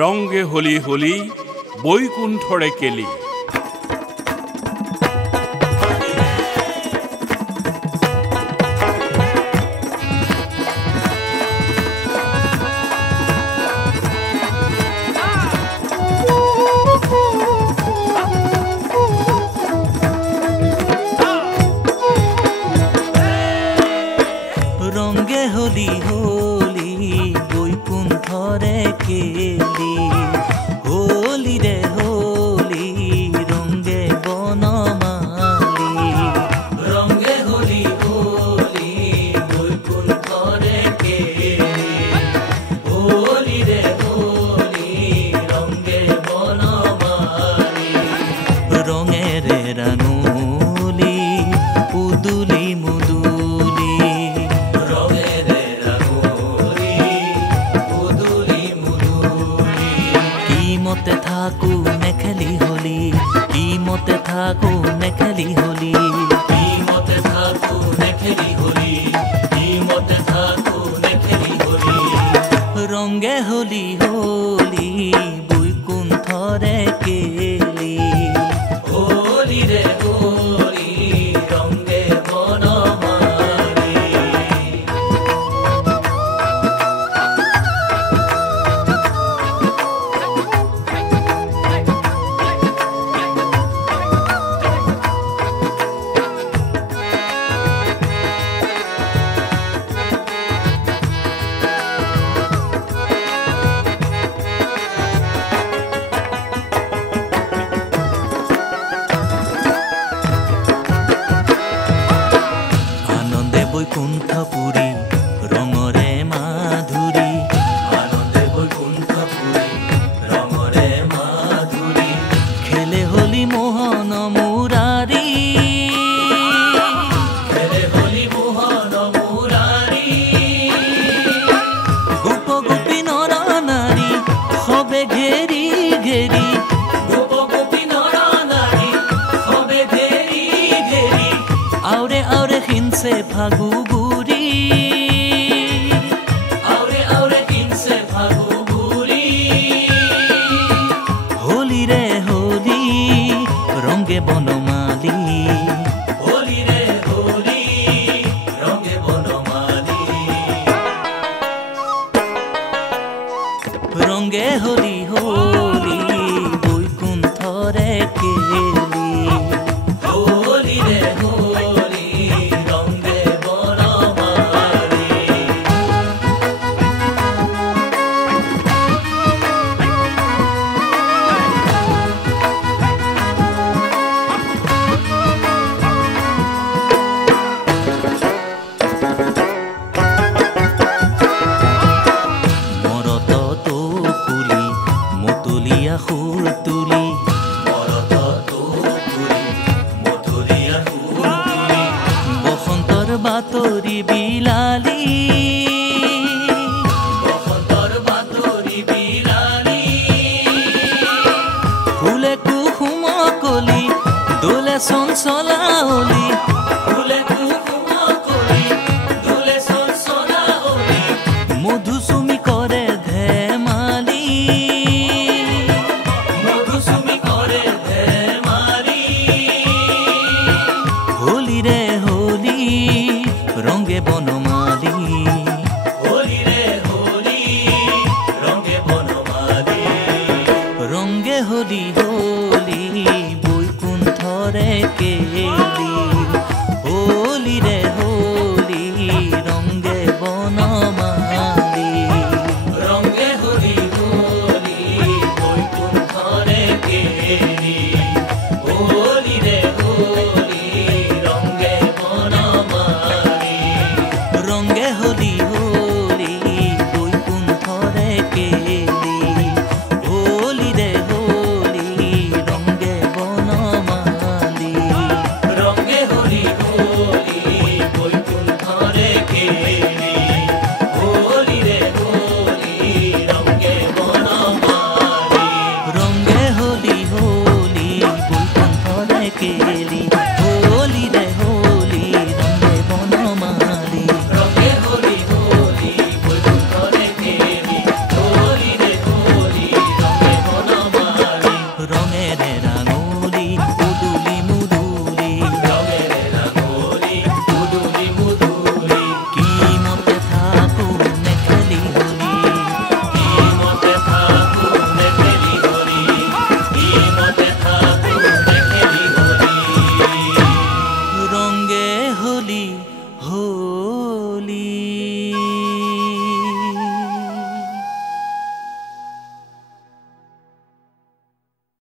রঙে হোলি হোলি বৈকুণ্ঠরে কেলি। রঙে হোলি হোলি বৈকুণ্ঠরে কেলি, হোলি রে হোলি রঙে বনমালি। রঙে হোলি হোলি বৈকুণ্ঠরে কেলি, হোলি রে হোলি রঙে বনমালি। রঙের রাঙুলি উদুলি মুদুলি, মতে থাকো নেখেলি হোলি, কি মতে থাকো নেখেলি হোলি, কি মতে থাকো নেখেলি হোলি, কি মতে থাকো নেখেলি হোলি। রঙে হোলি হোলি বৈকুণ্ঠরে কেলি, হোলি রে হোলি রঙে বনমালি। বৈকুণ্ঠপুরী রঙরে মাধুরী, আনন্দে বৈকুণ্ঠপুরী রঙরে মাধুরী। খেলে হোলি মোহন মুরারি, খেলে হোলি মোহন মুরারি। গোপ গোপী নর নারী হবে ঘেরি ঘেরি, গোপ গোপী নর নারী হবে ঘেরি ঘেরি। আউরে আউরে হিংসে ফাগু বুড়ি, আউরে আউরে হিংসে ফাগু বুড়ি। হোলি রে হোলি রঙে বনমালি, হোলি রে হোলি রঙে বনমালি। রঙে হোলি হোলি বৈকুণ্ঠরে কেলি, হোলি রে হোলি রঙে বনমালি। মরত তো কুলি মতুলিয়া সুর তুলি, মরত তো কুলি মতুলিয়া সুর তুলি। বসন্তৰ বাতৰি বিলালি, বসন্তৰ বাতৰি বিলালি। ফুলে কুসুম কলি দোলে চঞ্চলা অলি, ফুলে কুসুম কলি দোলে চঞ্চলা অলি। মধুচুমি কৰে ধেমালি, মধুচুমি কৰে ধেমালি। হোলি রে হোলি রঙে বনমালি, হোলি রে হোলি রঙে বনমালি। রঙে হোলি হোলি বৈকুণ্ঠরে কেলি, হোলি রে হোলি রঙে বনমালি। রঙে হোলি হোলি বৈকুণ্ঠরে কেলি, হোলি রে হোলি রঙে বনমালি। রঙে হোলি হোলি বৈকুণ্ঠরে কেলি, হোলি রে হোলি রঙে বনমালি। রঙে হোলি হোলি বৈকুণ্ঠরে কেলি, হোলি রে হোলি রঙে বনমালি। রঙে হোলি হোলি বৈকুণ্ঠরে কেলি, হোলি রে হোলি রঙে বনমালি। রঙে হোলি হোলি বৈকুণ্ঠরে কেলি, হোলি রে কেলি